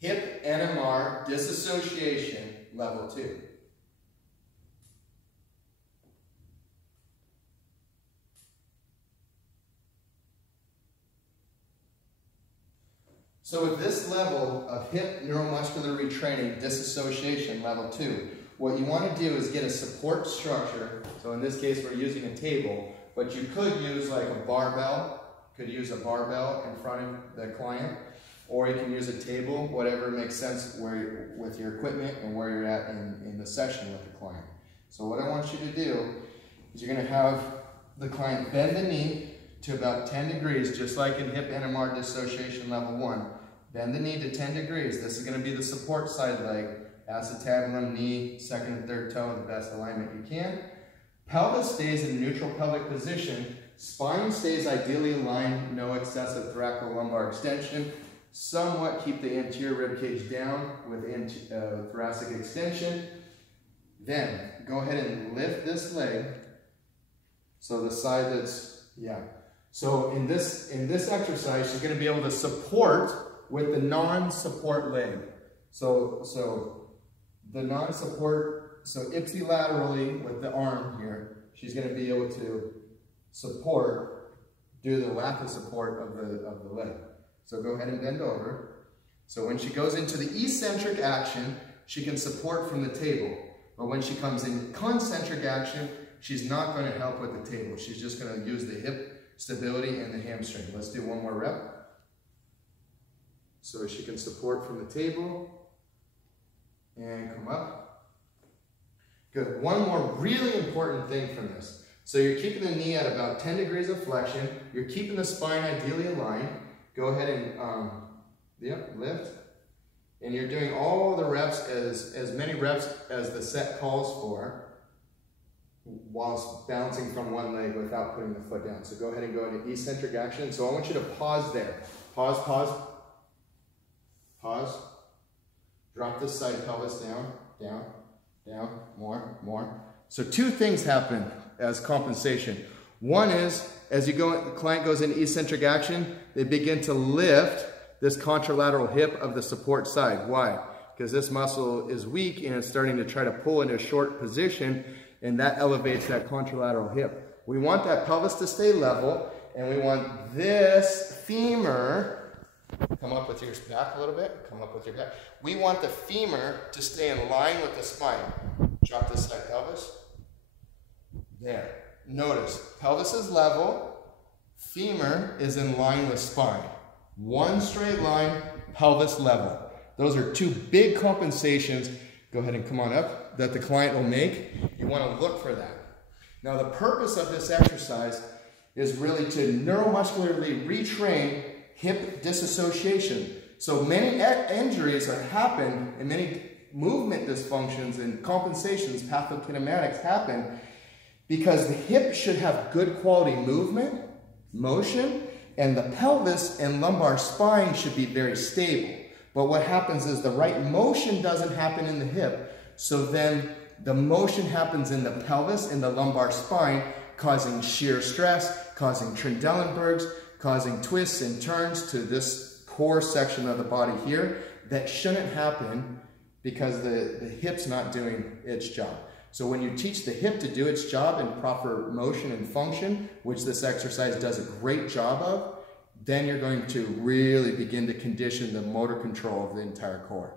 hip NMR Disassociation Level 2. So with this level of hip neuromuscular retraining disassociation level 2, what you want to do is get a support structure. So in this case we're using a table, but you could use like a barbell. You could use a barbell in front of the client, or you can use a table, whatever makes sense with your equipment and where you're at in the session with the client. So what I want you to do is you're going to have the client bend the knee to about 10 degrees, just like in hip NMR dissociation level 1. Bend the knee to 10 degrees. This is going to be the support side leg. Acetabulum, knee, second and third toe, the best alignment you can. Pelvis stays in neutral pelvic position. Spine stays ideally aligned, no excessive thoracolumbar extension. Somewhat keep the anterior rib cage down with thoracic extension. Then go ahead and lift this leg. So the side that's, So in this exercise, you're going to be able to support with the non-support leg. So the non-support, so ipsilaterally with the arm here, she's going to be able to support, do the lack of support of the leg. So go ahead and bend over. So when she goes into the eccentric action, she can support from the table. But when she comes in concentric action, she's not going to help with the table. She's just going to use the hip stability and the hamstring. Let's do one more rep. So she can support from the table and come up. Good. One more really important thing from this. So you're keeping the knee at about 10 degrees of flexion. You're keeping the spine ideally aligned. Go ahead and lift. And you're doing all the reps, as many reps as the set calls for, whilst bouncing from one leg without putting the foot down. So go ahead and go into eccentric action. So I want you to pause there. Pause, pause. Pause. Drop this side pelvis down, down, down, more. So two things happen as compensation. One is, as the client goes into eccentric action, they begin to lift this contralateral hip of the support side. Why? Because this muscle is weak and it's starting to try to pull into a short position, and that elevates that contralateral hip. We want that pelvis to stay level, and we want this femur, come up with your back a little bit, come up with your back. We want the femur to stay in line with the spine. Drop this side pelvis. There. Notice, pelvis is level, femur is in line with spine. One straight line, pelvis level. Those are two big compensations, go ahead and come on up, that the client will make. You want to look for that. Now the purpose of this exercise is really to neuromuscularly retrain hip disassociation. So many injuries happen, and many movement dysfunctions and compensations, pathokinematics happen, because the hip should have good quality movement, motion, and the pelvis and lumbar spine should be very stable. But what happens is the right motion doesn't happen in the hip, so then the motion happens in the pelvis and the lumbar spine, causing shear stress, causing Trendelenburgs, causing twists and turns to this core section of the body here that shouldn't happen because the hip's not doing its job. So when you teach the hip to do its job in proper motion and function, which this exercise does a great job of, then you're going to really begin to condition the motor control of the entire core.